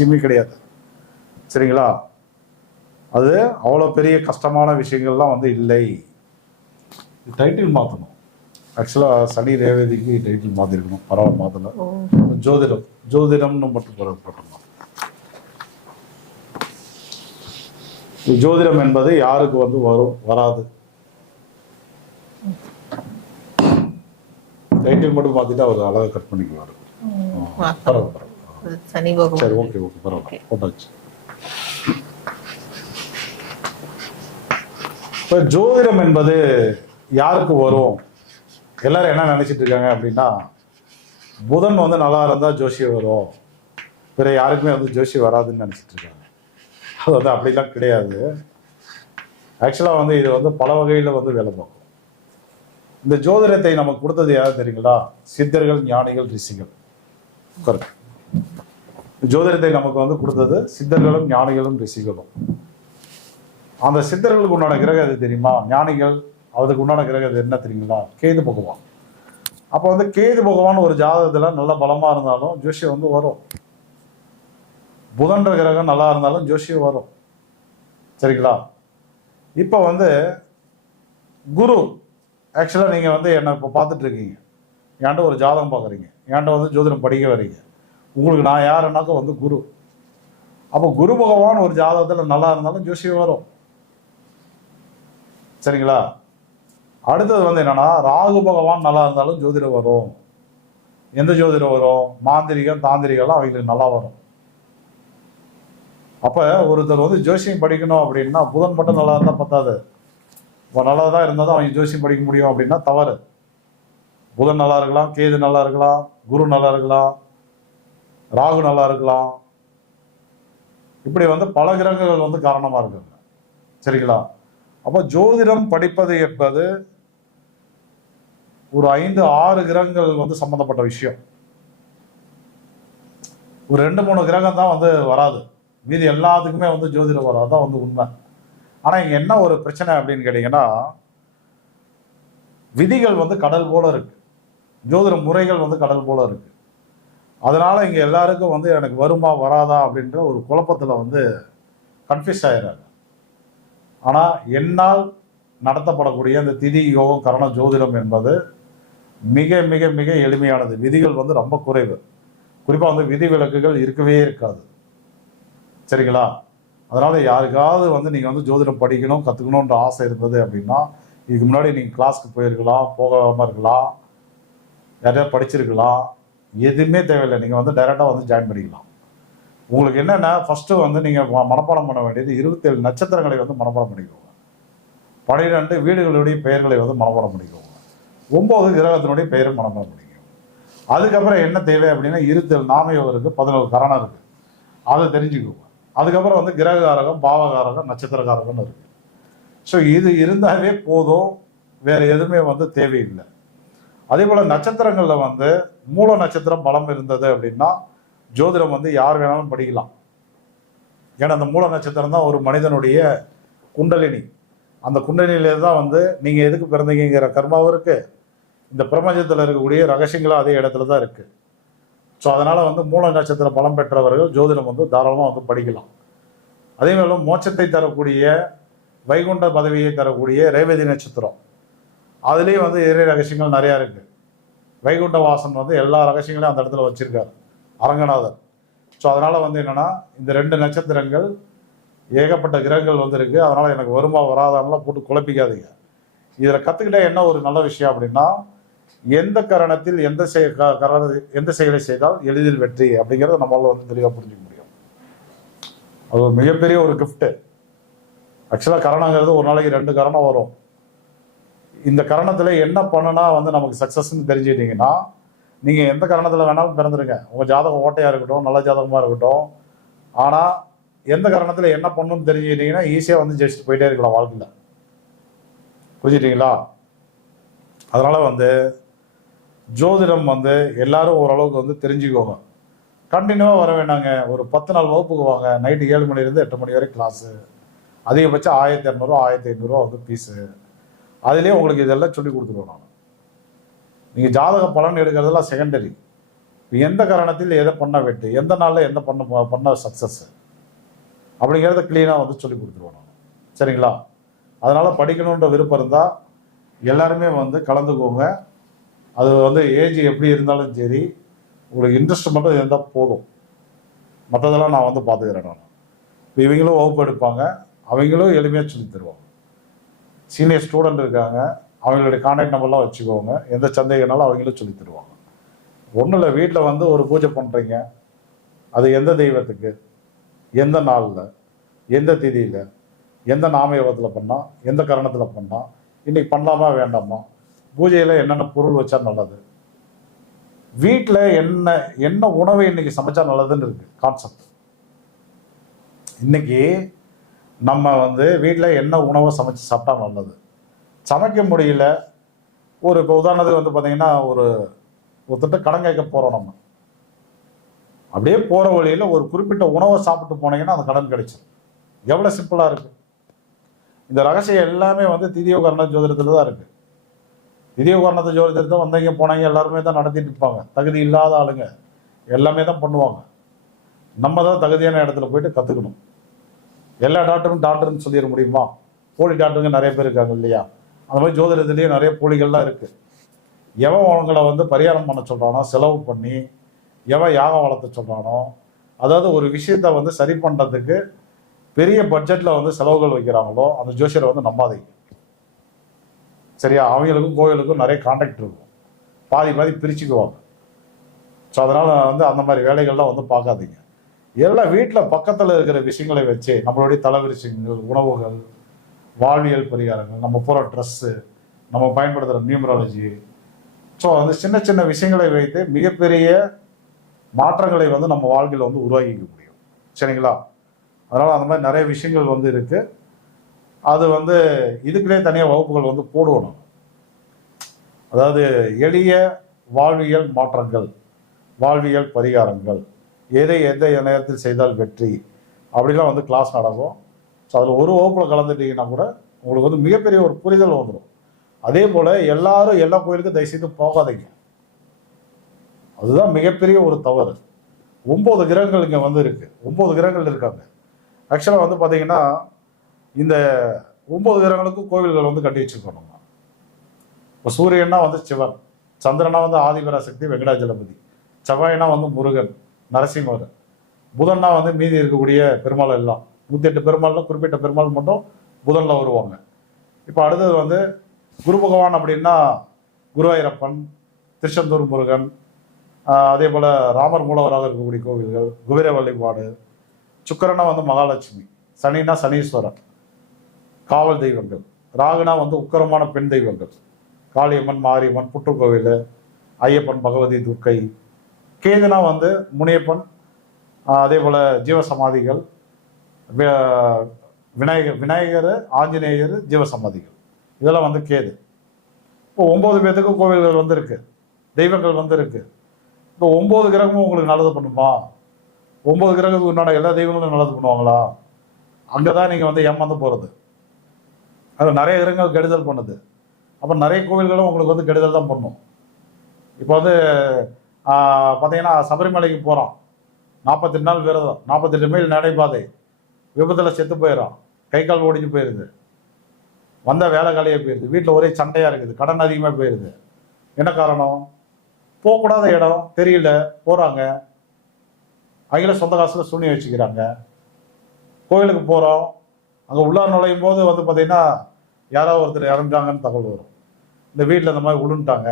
அவசியமே கிடையாது. சரிங்களா? அது அவ்வளோ பெரிய கஷ்டமான விஷயங்கள்லாம் வந்து இல்லை. டைட்டில் மாற்றணும். ஆக்சுவலாக சனி ரேவதிக்கு டைட்டில் மாற்றிருக்கணும். பரவாயில்ல மாற்றல. ஜோதிடம் ஜோதிடம்னு மட்டும் போட்டோம். ஜோதிடம் என்பது யாருக்கு வந்து வரும் வராது, டைட்டில் மட்டும் மாத்திட்டு அவர் அழகாக கட் பண்ணிக்குவாரு. சரி, ஓகே ஓகே, பரவாயில்ல, போட்டாச்சு. இப்போ ஜோதிடம் என்பது யாருக்கு வரும்? எல்லாரும் என்ன நினைச்சிட்டு இருக்காங்க அப்படின்னா, புதன் வந்து நல்லா இருந்தால் ஜோசியம் வரும், வேற யாருக்குமே வந்து ஜோசியம் வராதுன்னு நினைச்சிட்டு இருக்காங்க. அது வந்து அப்படிலாம் கிடையாது. ஆக்சுவலாக வந்து இது வந்து பல வகையில் வந்து வேலை பார்க்கும். இந்த ஜோதிடத்தை நமக்கு கொடுத்தது யாரும் தெரியுங்களா? சித்தர்கள், ஞானிகள், ரிஷிகள். கரெக்ட். ஜோதிடத்தை நமக்கு வந்து கொடுத்தது சித்தர்களும் ஞானிகளும் ரிஷிகளும். அந்த சித்தர்களுக்கு உண்டான கிரகம் எது தெரியுமா? ஞானிகள் அதுக்கு உண்டான கிரகம் எது என்ன தெரியுங்களா? கேது பகவான். அப்போ வந்து கேது பகவான் ஒரு ஜாதகத்தில் நல்ல பலமாக இருந்தாலும் ஜோசியம் வந்து வரும். புதன்ற கிரகம் நல்லா இருந்தாலும் ஜோசியம் வரும். சரிங்களா? இப்போ வந்து குரு, ஆக்சுவலாக நீங்கள் வந்து என்னை இப்போ பார்த்துட்டு இருக்கீங்க, என்கிட்ட ஒரு ஜாதகம் பார்க்குறீங்க, என்கிட்ட வந்து ஜோதிடம் படிக்க வரீங்க. உங்களுக்கு நான் யாருன்னாக்கா வந்து குரு. அப்போ குரு பகவான் ஒரு ஜாதகத்தில் நல்லா இருந்தாலும் ஜோசியம் வரும். சரிங்களா? அடுத்தது வந்து என்னன்னா, ராகு பகவான் நல்லா இருந்தாலும் ஜோதிடம் வரும். எந்த ஜோதிடம் வரும்? மாந்திரிகம், தாந்திரிகம்லாம் அவங்களுக்கு நல்லா வரும். அப்போ ஒருத்தர் வந்து ஜோசியம் படிக்கணும் அப்படின்னா புதன் மட்டும் நல்லா இருந்தால் பத்தாது. இப்போ நல்லா தான் இருந்தால் தான் அவங்க ஜோசியம் படிக்க முடியும் அப்படின்னா தவறு. புதன் நல்லா இருக்கலாம், கேது நல்லா இருக்கலாம், குரு நல்லா இருக்கலாம், ராகு நல்லா இருக்கலாம். இப்படி வந்து பல கிரகங்கள் வந்து காரணமாக இருக்குங்க. சரிங்களா? அப்போ ஜோதிடம் படிப்பது என்பது ஒரு 5-6 கிரகங்கள் வந்து சம்மந்தப்பட்ட விஷயம். ஒரு 2-3 கிரகம் தான் வந்து வராது, மீதி எல்லாத்துக்குமே வந்து ஜோதிடம் வரும். அதான் வந்து உண்மை. ஆனால் இங்கே என்ன ஒரு பிரச்சனை அப்படின்னு கேட்டிங்கன்னா, விதிகள் வந்து கடல் போல இருக்கு, ஜோதிட முறைகள் வந்து கடல் போல இருக்கு. அதனால இங்கே எல்லாருக்கும் வந்து எனக்கு வருமா வராதா அப்படின்ற ஒரு குழப்பத்தில் வந்து கன்ஃபியூஸ் ஆயிடுறாங்க. ஆனால் என்னால் நடத்தப்படக்கூடிய அந்த திதி யோகம் கரண ஜோதிடம் என்பது மிக மிக மிக எளிமையானது. விதிகள் வந்து ரொம்ப குறைவு. குறிப்பாக வந்து விதி விலக்குகள் இருக்கவே இருக்காது. சரிங்களா? அதனால யாருக்காவது வந்து நீங்கள் வந்து ஜோதிடம் படிக்கணும் கற்றுக்கணுன்ற ஆசை இருந்தது அப்படின்னா, இதுக்கு முன்னாடி நீங்கள் கிளாஸ்க்கு போயிருக்கலாம், போகாமல் இருக்கலாம், யாரையாவது படிச்சிருக்கலாம், எதுவுமே தேவையில்லை. நீங்கள் வந்து டைரெக்டாக வந்து ஜாயின் பண்ணிக்கலாம். உங்களுக்கு என்னென்னா, ஃபஸ்ட்டு வந்து நீங்கள் மனப்பாடம் பண்ண வேண்டியது 27 நட்சத்திரங்களை வந்து மனப்பாடம் பண்ணிக்கோங்க. 12 வீடுகளுடைய பெயர்களை வந்து மனப்பாடம் பண்ணிக்கோங்க. 9 கிரகத்தினுடைய பெயரை மனப்பாடம் பண்ணிக்கோங்க. அதுக்கப்புறம் என்ன தேவை அப்படின்னா, 27 நாமயோகம் இருக்குது, 11 கரணம் இருக்குது, அதை தெரிஞ்சுக்கோங்க. அதுக்கப்புறம் வந்து கிரககாரகம், பாவகாரகம், நட்சத்திரகாரகம்னு இருக்கு. ஸோ இது இருந்தாவே போதும், வேற எதுவுமே வந்து தேவையில்லை. அதே போல நட்சத்திரங்களில் வந்து மூல நட்சத்திரம் பலம் இருந்தது அப்படின்னா ஜோதிடம் வந்து யார் வேணாலும் படிக்கலாம். ஏன்னா அந்த மூல நட்சத்திரம் தான் ஒரு மனிதனுடைய குண்டலினி. அந்த குண்டலினியில தான் வந்து நீங்கள் எதுக்கு பிறந்தீங்கிற கர்மாவும் இருக்கு, இந்த பிரபஞ்சத்தில் இருக்கக்கூடிய ரகசியங்களும் அதே இடத்துல தான் இருக்கு. ஸோ அதனால் வந்து மூல நட்சத்திர பலம் பெற்றவர்கள் ஜோதிடம் வந்து தாராளமாக வந்து படிக்கலாம். அதே மேலே மோட்சத்தை தரக்கூடிய, வைகுண்ட பதவியை தரக்கூடிய ரேவதி நட்சத்திரம், அதுலேயும் வந்து இறை ரகசியங்கள் நிறையா இருக்குது. வைகுண்ட வாசன் வந்து எல்லா ரகசியங்களையும் அந்த இடத்துல வச்சுருக்காரு அரங்கநாதர். ஸோ அதனால் வந்து என்னென்னா, இந்த 2 நட்சத்திரங்கள் ஏகப்பட்ட கிரகங்கள் வந்து இருக்குது. அதனால் எனக்கு வருமா வராதானலாம் போட்டு குழப்பிக்காதீங்க. இதில் கற்றுக்கிட்டே என்ன ஒரு நல்ல விஷயம் அப்படின்னா, எந்த கரணத்தில் எந்த செயலை செய்தால் எளிதில் வெற்றி அப்படிங்கிறத நம்மளால வந்து தெளிவாக புரிஞ்சுக்க முடியும். அது ஒரு மிகப்பெரிய ஒரு கிஃப்ட்டு. ஆக்சுவலாக கரணங்கிறது ஒரு நாளைக்கு 2 கரணம் வரும். இந்த கரணத்தில் என்ன பண்ணுனா வந்து நமக்கு சக்ஸஸ்ன்னு தெரிஞ்சுக்கிட்டீங்கன்னா, நீங்கள் எந்த கரணத்தில் வேணாலும் பிறந்துருங்க. உங்கள் ஜாதகம் ஓட்டையாக இருக்கட்டும், நல்ல ஜாதகமாக இருக்கட்டும். ஆனால் எந்த கரணத்தில் என்ன பண்ணணும்னு தெரிஞ்சுக்கிட்டீங்கன்னா ஈஸியாக வந்து ஜெயிச்சுட்டு போயிட்டே இருக்கலாம் வாழ்க்கையில். புரிஞ்சுட்டீங்களா? அதனால் வந்து ஜோதிடம் வந்து எல்லாரும் ஓரளவுக்கு வந்து தெரிஞ்சுக்கோங்க. கண்டினியூவாக வர வேண்டாங்க. ஒரு 10 நாள் வகுப்புக்கு வாங்க. நைட்டு 7 மணிலேருந்து 8 மணி வரை கிளாஸு. அதிகபட்சம் 1200 1500 வந்து ஃபீஸு. அதுலேயே உங்களுக்கு இதெல்லாம் சொல்லி கொடுத்துருவோம். நான் நீங்கள் ஜாதக பலன் எடுக்கிறதெல்லாம் செகண்டரி. எந்த காரணத்தில் எதை பண்ண வெட்டு, எந்த நாளில் எந்த பண்ண சக்ஸஸ் அப்படிங்கிறத கிளீனாக வந்து சொல்லி கொடுத்துருவோம் நான். சரிங்களா? அதனால் படிக்கணுன்ற விருப்பம் இருந்தால் எல்லாருமே வந்து கலந்துக்கோங்க. அது வந்து ஏஜ் எப்படி இருந்தாலும் சரி, உங்களுக்கு இன்ட்ரெஸ்ட் மட்டும் இருந்தால் போதும். மற்றதெல்லாம் நான் வந்து பார்த்துக்கிறேன் நான். இப்போ இவங்களும் வகுப்பு எடுப்பாங்க, அவங்களும் எளிமையாக சொல்லி தருவாங்க. சீனியர் ஸ்டூடெண்ட் இருக்காங்க, அவங்களுடைய கான்டாக்ட் நம்பர்லாம் வச்சுக்கோங்க. எந்த சந்தேகனாலும் அவங்களும் சொல்லி தருவாங்க. ஒன்றும் இல்லை, வீட்டில் வந்து ஒரு பூஜை பண்ணுறீங்க, அது எந்த தெய்வத்துக்கு, எந்த நாளில், எந்த திதியில், எந்த நாமயோகத்தில் பண்ணால், எந்த கரணத்தில் பண்ணால், இன்னைக்கு பண்ணலாமா வேண்டாமா, பூஜையில் என்னென்ன பொருள் வச்சா நல்லது, வீட்டில் என்ன என்ன உணவை இன்னைக்கு சமைச்சா நல்லதுன்னு இருக்கு கான்செப்ட். இன்னைக்கு நம்ம வந்து வீட்டில் என்ன உணவை சமைச்சு சாப்பிட்டா நல்லது, சமைக்க முடியல. இப்போ உதாரணத்துக்கு வந்து பார்த்தீங்கன்னா, ஒருத்தட்ட கடன் கேட்க போகிறோம். நம்ம அப்படியே போகிற வழியில் ஒரு குறிப்பிட்ட உணவை சாப்பிட்டு போனீங்கன்னா அந்த கடன் கிடைச்சிடும். எவ்வளோ சிம்பிளாக இருக்குது. இந்த ரகசியம் எல்லாமே வந்து திதியோகரண ஜோதிடத்தில் தான் இருக்குது. திதியோகரணத்தை ஜோதிடத்தை வந்தீங்க போனாங்க எல்லாருமே தான் நடத்திட்டு இருப்பாங்க. தகுதி இல்லாத ஆளுங்க எல்லாமே தான் பண்ணுவாங்க. நம்ம தான் தகுதியான இடத்துல போயிட்டு கற்றுக்கணும். எல்லா டாக்டர்னு சொல்லிட முடியுமா? போலி டாக்டருங்க நிறைய பேர் இருக்காங்க இல்லையா? அந்த மாதிரி ஜோதிடத்துலேயே நிறைய போலிகள்லாம் இருக்குது. எவன் அவங்களை வந்து பரிகாரம் பண்ண சொல்கிறானோ, செலவு பண்ணி எவன் யாகம் வளர்த்த சொல்கிறானோ, அதாவது ஒரு விஷயத்த வந்து சரி பண்ணுறதுக்கு பெரிய பட்ஜெட்டில் வந்து செலவுகள் வைக்கிறாங்களோ அந்த ஜோசியரை வந்து நம்பாதீங்க. சரியா? அவங்களுக்கும் கோவிலுக்கும் நிறைய கான்டாக்ட் இருக்கும், பாதி பிரிச்சுக்குவாங்க. ஸோ அதனால் வந்து அந்த மாதிரி வேலைகள்லாம் வந்து பார்க்காதீங்க. எல்லாம் வீட்டில் பக்கத்தில் இருக்கிற விஷயங்களை வச்சு நம்மளுடைய தலைவிரிசிகள், உணவுகள், வாழ்வியல் பரிகாரங்கள், நம்ம போகிற ட்ரெஸ்ஸு, நம்ம பயன்படுத்துகிற நியூமராலஜி, ஸோ வந்து சின்ன சின்ன விஷயங்களை வைத்து மிகப்பெரிய மாற்றங்களை வந்து நம்ம வாழ்க்கையில் வந்து உருவாக்கிக்க முடியும். சரிங்களா? அதனால் அந்த மாதிரி நிறைய விஷயங்கள் வந்து இருக்குது. அது வந்து இதுக்குள்ளே தனியாக வகுப்புகள் வந்து போடுவோம். அதாவது எளிய வாழ்வியல் மாற்றங்கள், வாழ்வியல் பரிகாரங்கள், எதை எந்த நேரத்தில் செய்தால் வெற்றி அப்படிலாம் வந்து கிளாஸ் நடக்கும். ஸோ அதில் ஒரு வகுப்பில் கலந்துட்டீங்கன்னா கூட உங்களுக்கு வந்து மிகப்பெரிய ஒரு புரிதல் வந்துடும். அதே போல் எல்லாரும் எல்லா கோயிலுக்கும் தயவுசெய்து போகாதீங்க. அதுதான் மிகப்பெரிய ஒரு தவறு. 9 கிரகங்கள் இங்கே வந்து இருக்குது. 9 கிரகங்கள் இருக்காங்க. ஆக்சுவலாக வந்து பார்த்தீங்கன்னா இந்த 9 கிரகங்களுக்கும் கோவில்கள் வந்து கட்டி வச்சுருக்கோம். இப்போ சூரியன்னா வந்து சிவன், சந்திரனா வந்து ஆதிபராசக்தி வெங்கடாஜலபதி, செவ்வாய்னா வந்து முருகன் நரசிம்மர், புதன்னா வந்து மீதி இருக்கக்கூடிய பெருமாள் எல்லாம் 108 பெருமாள்ல குறிப்பிட்ட பெருமாள் மட்டும் புதன்ல வருவாங்க. இப்போ அடுத்தது வந்து குரு பகவான் அப்படின்னா குருவாயூரப்பன், திருச்செந்தூர் முருகன், அதே போல் ராமர் மூலவராக இருக்கக்கூடிய கோவில்கள், குபேர வழிபாடு, சுக்கரனா வந்து மகாலட்சுமி, சனினா சனீஸ்வரன், காவல் தெய்வங்கள், ராகுனா வந்து உக்கரமான பெண் தெய்வங்கள், காளியம்மன், மாரியம்மன், புற்றுக்கோவில், ஐயப்பன், பகவதி, துர்க்கை, கேதுனா வந்து முனியப்பன், அதே போல் ஜீவசமாதிகள், விநாயகர், ஆஞ்சநேயர், ஜீவசமாதிகள், இதெல்லாம் வந்து கேது. இப்போ 9 பேர்த்துக்கும் கோவில்கள் வந்து இருக்கு, தெய்வங்கள் வந்து இருக்கு. இப்போ 9 கிரகமும் உங்களுக்கு நல்லது பண்ணுமா? 9 கிரகத்துக்கு உண்டான எல்லா தெய்வங்களும் நல்லது பண்ணுவாங்களா? அங்கே தான் நீங்கள் வந்து ஏமாந்து போகிறது. அது நிறைய கிரகங்கள் கெடுதல் பண்ணுது. அப்போ நிறைய கோவில்களும் உங்களுக்கு வந்து கெடுதல் தான் பண்ணும். இப்போ வந்து பார்த்தீங்கன்னா சபரிமலைக்கு போகிறான், 48 நாள் விரதம், 48 மைல் நடைபாதை, விபத்தில் செத்து போயிடும், கை கால் ஓடிஞ்சு போயிடுது, வந்த வேலை காலியாக போயிடுது, வீட்டில் ஒரே சண்டையாக இருக்குது, கடன் அதிகமாக போயிடுது. என்ன காரணம்? போகக்கூடாத இடம் தெரியல, போகிறாங்க, அவங்கள சொந்த காசில் சூனியம் வச்சுக்கிறாங்க. கோயிலுக்கு போகிறோம், அங்கே உள்ளார் நுழையும் போது வந்து பார்த்தீங்கன்னா யாராவது ஒருத்தர் இறந்துட்டாங்கன்னு தகவல் வரும். இந்த வீட்டில் இந்த மாதிரி விழுந்துட்டாங்க,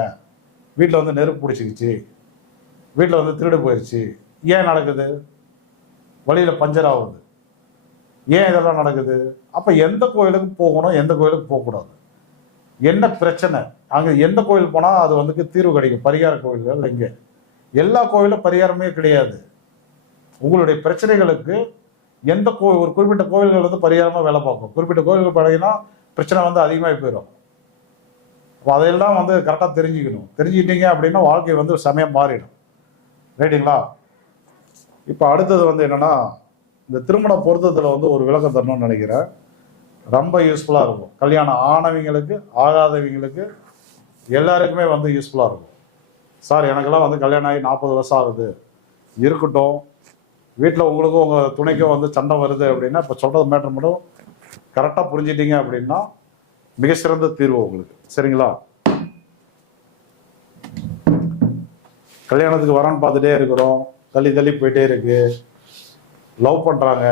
வீட்டில் வந்து நெருப்பு பிடிச்சிக்கிச்சு, வீட்டில் வந்து திருடு போயிடுச்சு. ஏன் நடக்குது? வழியில் பஞ்சர் ஆகுது. ஏன் இதெல்லாம் நடக்குது? அப்போ எந்த கோயிலுக்கு போகணும், எந்த கோயிலுக்கு போகக்கூடாது, என்ன பிரச்சனை, அங்கே எந்த கோயில் போனால் அது வந்து தீர்வு கிடைக்கும்? பரிகார கோயில்கள் இங்கே எல்லா கோயிலும் பரிகாரமே கிடையாது. உங்களுடைய பிரச்சனைகளுக்கு எந்த ஒரு குறிப்பிட்ட கோயில்கள் வந்து பரிகாரமாக வேலை பார்க்கும். குறிப்பிட்ட கோயில்கள் பழகினா பிரச்சனை வந்து அதிகமாக போயிடும். அப்போ அதையெல்லாம் வந்து கரெக்டாக தெரிஞ்சுக்கிட்டீங்க அப்படின்னா வாழ்க்கை வந்து சமயம் மாறிடும். ரைட்டுங்களா? இப்போ அடுத்தது வந்து என்னென்னா, இந்த திருமண பொருத்தத்தில் வந்து ஒரு விளக்கம் தரணும்னு நினைக்கிறேன். ரொம்ப யூஸ்ஃபுல்லாக இருக்கும். கல்யாணம் ஆனவங்களுக்கு, ஆகாதவங்களுக்கு எல்லாருக்குமே வந்து யூஸ்ஃபுல்லாக இருக்கும். சார் எனக்கெல்லாம் வந்து கல்யாணம் ஆகி 40 வருஷம் ஆகுது, இருக்கட்டும், வீட்டில் உங்களுக்கும் உங்கள் துணைக்கும் வந்து சண்டை வருது அப்படின்னா இப்போ சொல்கிறது மேட்டர் மட்டும் கரெக்டாக புரிஞ்சிட்டீங்க அப்படின்னா மிக சிறந்த தீர்வு உங்களுக்கு. சரிங்களா? கல்யாணத்துக்கு வரன்னு பார்த்துட்டே இருக்கிறோம், தள்ளி தள்ளி போயிட்டே இருக்கு, லவ் பண்ணுறாங்க,